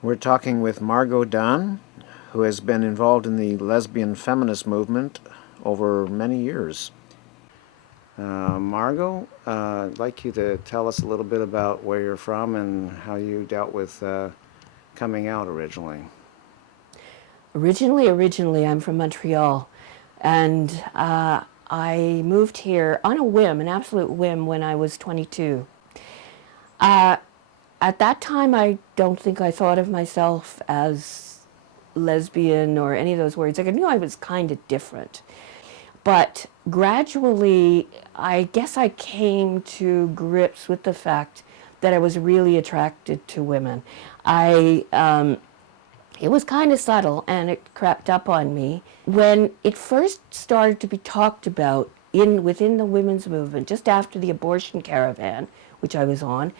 We're talking with Margo Dunn, who has been involved in the lesbian feminist movement over many years. Margo, I'd like you to tell us a little bit about where you're from and how you dealt with coming out originally. Originally, I'm from Montreal, and I moved here on a whim, an absolute whim, when I was 22. At that time, I don't think I thought of myself as lesbian or any of those words. Like, I knew I was kind of different. But gradually, I guess I came to grips with the fact that I was really attracted to women. It was kind of subtle, and it crept up on me. When it first started to be talked about within the women's movement, just after the Abortion Caravan, which I was on,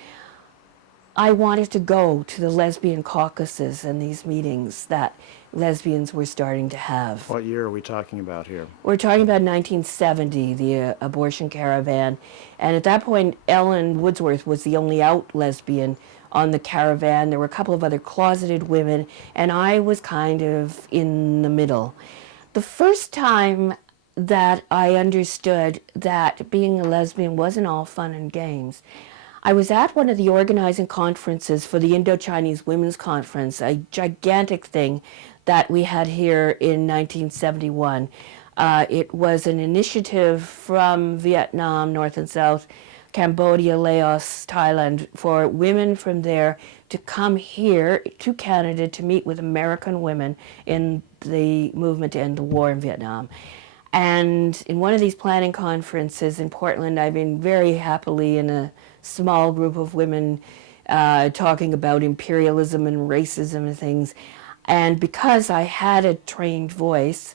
I wanted to go to the lesbian caucuses and these meetings that lesbians were starting to have. What year are we talking about here? We're talking about 1970, the Abortion Caravan. And at that point, Ellen Woodsworth was the only out lesbian on the caravan. There were a couple of other closeted women, and I was kind of in the middle. The first time that I understood that being a lesbian wasn't all fun and games, I was at one of the organizing conferences for the Indo-Chinese Women's Conference, a gigantic thing that we had here in 1971. It was an initiative from Vietnam, North and South, Cambodia, Laos, Thailand, for women from there to come here to Canada to meet with American women in the movement to end the war in Vietnam. And in one of these planning conferences in Portland, I've been very happily in a small group of women talking about imperialism and racism and things. And because I had a trained voice,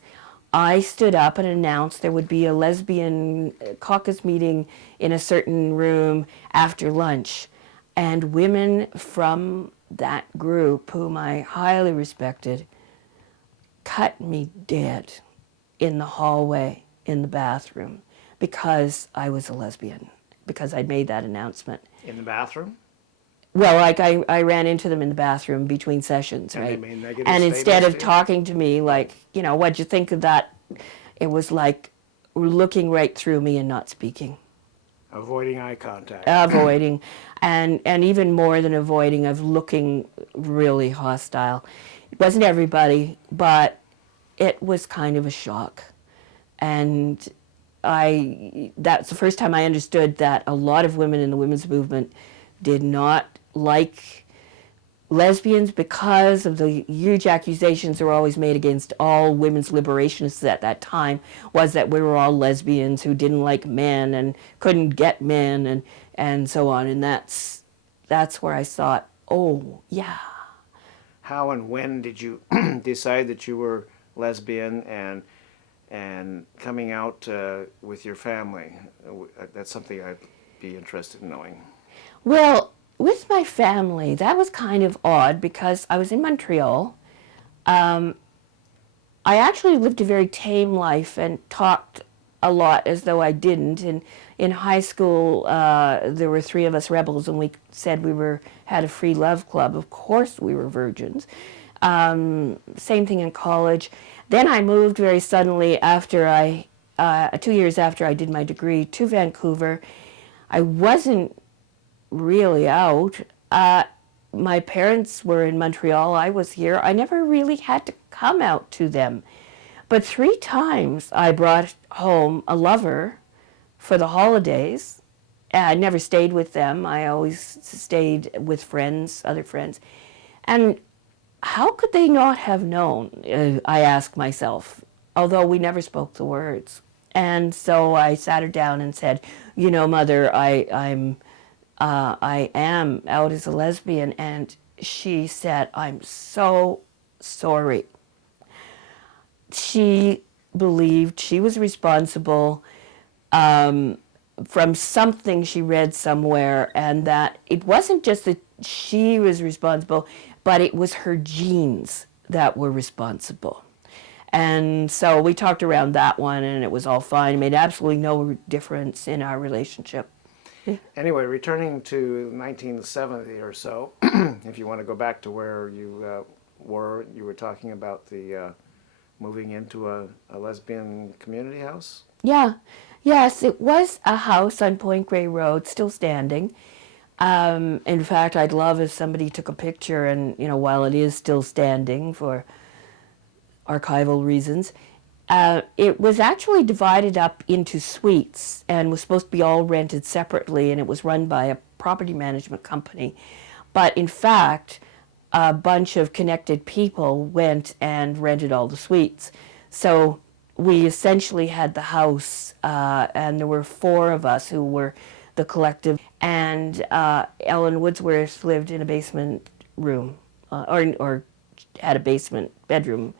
I stood up and announced there would be a lesbian caucus meeting in a certain room after lunch. And women from that group, whom I highly respected, cut me dead in the hallway, in the bathroom, because I was a lesbian, because I'd made that announcement. In the bathroom? Well, like I ran into them in the bathroom between sessions, And right? they made negative And instead of statements to you? talking to me like, what'd you think of that? It was like looking right through me and not speaking. Avoiding eye contact. Avoiding, and even more than avoiding, of looking really hostile. It wasn't everybody, but it was kind of a shock. And that's the first time I understood that a lot of women in the women's movement did not like lesbians because of the huge accusations that were always made against all women's liberationists at that time, was that we were all lesbians who didn't like men and couldn't get men and so on. And that's where I thought, oh, yeah. How and when did you decide that you were lesbian and coming out with your family? That's something I'd be interested in knowing. Well, with my family, that was kind of odd because I was in Montreal. I actually lived a very tame life and talked a lot as though I didn't. And in high school, there were three of us rebels, and we said we had a free love club. Of course we were virgins. Same thing in college. Then I moved very suddenly after 2 years after I did my degree, to Vancouver. I wasn't really out. My parents were in Montreal. I was here. I never really had to come out to them. But 3 times I brought home a lover for the holidays. I never stayed with them. I always stayed with friends, other friends. And how could they not have known, I asked myself, although we never spoke the words. And so I sat her down and said, Mother, I am out as a lesbian. And she said, I'm so sorry. She believed she was responsible from something she read somewhere, and that it wasn't just that she was responsible, but it was her genes that were responsible. And so we talked around that one, and it was all fine. It made absolutely no difference in our relationship. Anyway, returning to 1970 or so, if you want to go back to where you you were talking about the moving into a lesbian community house? Yeah, yes, it was a house on Point Grey Road, still standing. In fact, I'd love if somebody took a picture and, while it is still standing for archival reasons, it was actually divided up into suites and was supposed to be all rented separately, and it was run by a property management company. But in fact, a bunch of connected people went and rented all the suites. So we essentially had the house, and there were four of us who were the collective, and Ellen Woodsworth lived in a basement room, or had a basement bedroom,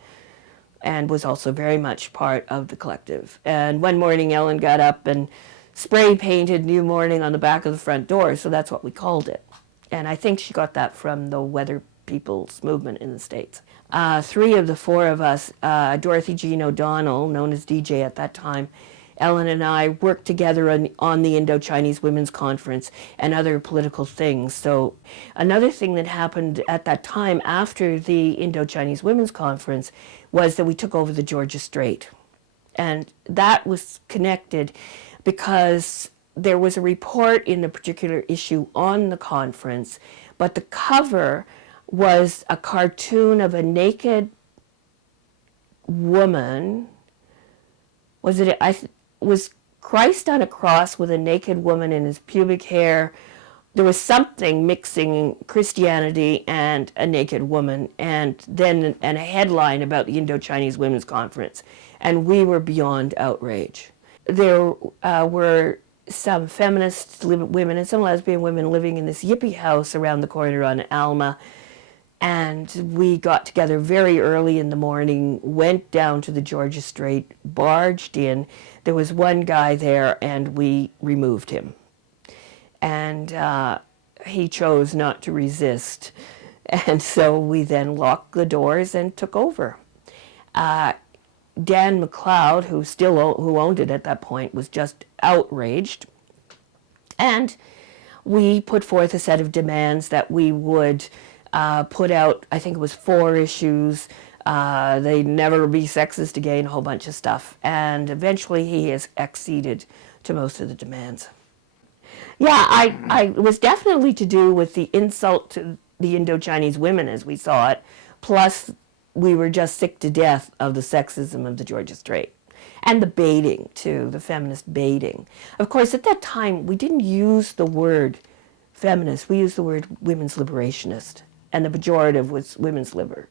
and was also very much part of the collective. And one morning Ellen got up and spray painted New Morning on the back of the front door, so that's what we called it. And I think she got that from the Weather People's movement in the States. Three of the four of us, Dorothy Jean O'Donnell, known as DJ at that time, Ellen and I worked together on the Indo-Chinese Women's Conference and other political things. So another thing that happened at that time after the Indo-Chinese Women's Conference was that we took over the Georgia Strait. And that was connected because there was a report in a particular issue on the conference, but the cover was a cartoon of a naked woman. Was Christ on a cross with a naked woman in his pubic hair. There was something mixing Christianity and a naked woman, and a headline about the Indo-Chinese Women's Conference, and we were beyond outrage. There were some feminist women and some lesbian women living in this yippie house around the corner on Alma, and we got together very early in the morning, went down to the Georgia Strait, barged in. There was one guy there, and we removed him. And he chose not to resist. And so we then locked the doors and took over. Dan McLeod, who owned it at that point, was just outraged. And we put forth a set of demands that we would put out, I think it was 4 issues. They'd never be sexist again, a whole bunch of stuff. And eventually he has acceded to most of the demands. Yeah, it was definitely to do with the insult to the Indo-Chinese women as we saw it, plus we were just sick to death of the sexism of the Georgia Strait. And the baiting, too, the feminist baiting. Of course, at that time, we didn't use the word feminist, we used the word women's liberationist, and the pejorative was women's liber.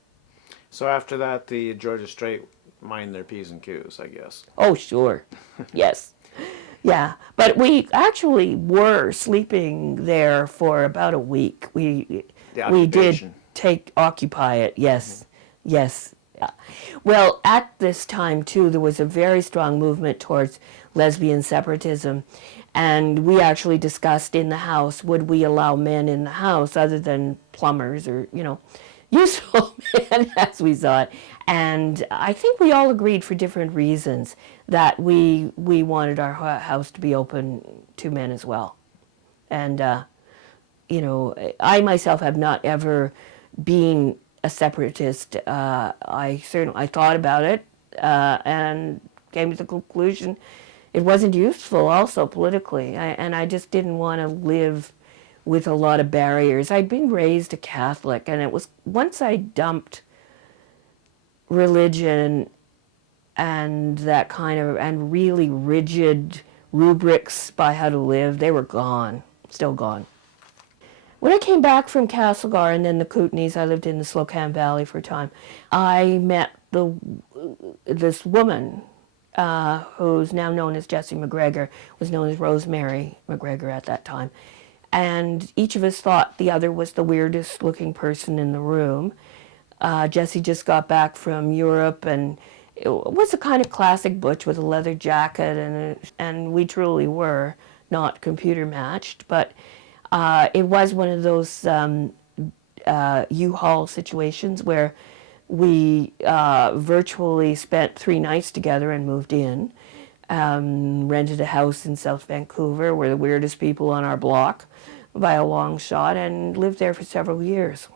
So after that, the Georgia Strait mined their P's and Q's, I guess. Oh, sure. Yes. Yeah, but we actually were sleeping there for about a week. We did occupy it. Yes, yes. Yeah. Well, at this time too, there was a very strong movement towards lesbian separatism, and we actually discussed in the house, would we allow men in the house other than plumbers or useful men as we saw it. And I think we all agreed for different reasons that we wanted our house to be open to men as well. And, I myself have not ever been a separatist. I thought about it and came to the conclusion it wasn't useful also politically. And I just didn't want to live with a lot of barriers. I'd been raised a Catholic, and it was once I dumped religion and that kind of, and really rigid rubrics by how to live, they were gone, still gone. When I came back from Castlegar and then the Kootenays, I lived in the Slocan Valley for a time, I met this woman who's now known as Jessie MacGregor, was known as Rosemary MacGregor at that time. And each of us thought the other was the weirdest looking person in the room. Jessie just got back from Europe, and it was a kind of classic butch with a leather jacket, and we truly were not computer matched, but it was one of those U-Haul situations where we virtually spent 3 nights together and moved in. rented a house in South Vancouver. We're the weirdest people on our block by a long shot, and lived there for several years.